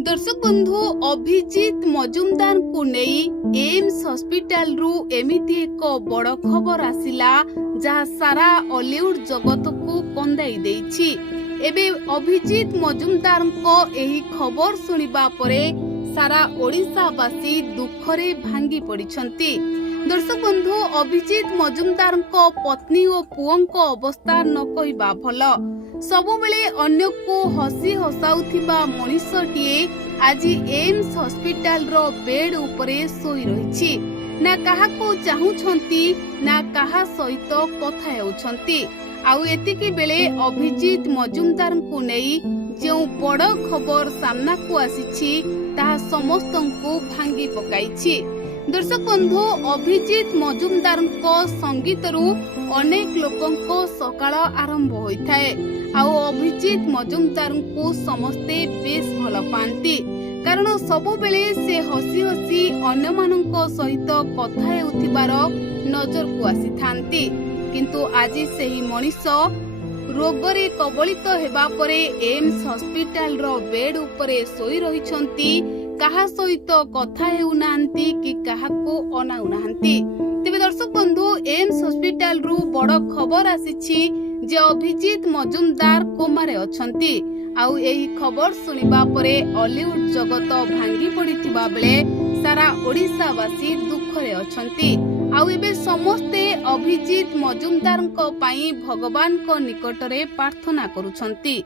दर्शक बंधु अभिजीत मजुमदार को नहीं एम्स हॉस्पिटल रु एमिति एक बड़ खबर आसिला जहाँ सारा हॉलीवुड जगत को कंदाई देछि। एबे अभिजीत मजुमदार को एही खबर सुनिबा परे सारा ओडिशावासी दुखरे भांगी पड़िछंती। दर्शक बंधु अभिजीत मजुमदार को पत्नी और पुओं अवस्था न कहवा भल। सबुबले अन्य को हसी हसाउथिबा मनीषटीए आज एम्स हॉस्पिटल रो बेड उपरे सोई रहिछि। ना काहा को चाहुछंती ना काहा सहित कथा हेउछंती। आउ एतिकी बेले अभिजीत मजुमदार को नेई जो बड़ खबर सामना को आसीछि ताहा समस्तंको भांगी पकाइछि। दर्शक बंधु अभिजीत मजुमदार को संगीत रु अनेक लोकंको सकाळ आरंभ होइथाए। आउ अभिजीत मजुमदार को समस्ते बेस भल पाती कारण सबु बेले से हसी हसी अन्य मानक सहित कथा हेउथिबार नजर को आसी थांती। किंतु आज सेही मनीष रोगरे कबलित हेबा परे एम्स हॉस्पिटल रो बेड उपरे सोई रहिछंती। काहा सहित कथा हेउनांती कि काहाको अनाउनांती। तेबे दर्शक बंधु एम्स हॉस्पिटल रु बड़ खबर आसीछि जे अभिजीत मजुमदार कोमारे अछंती। आउ एही खबर सुनिबा परे हॉलीवुड जगत भांगी पड़िथिबा बेले सारा ओडिशावासी दुखरे अछंती। आउ एबे समस्ते अभिजीत मजुमदार को पाई भगवान को निकटरे प्रार्थना करूछंती।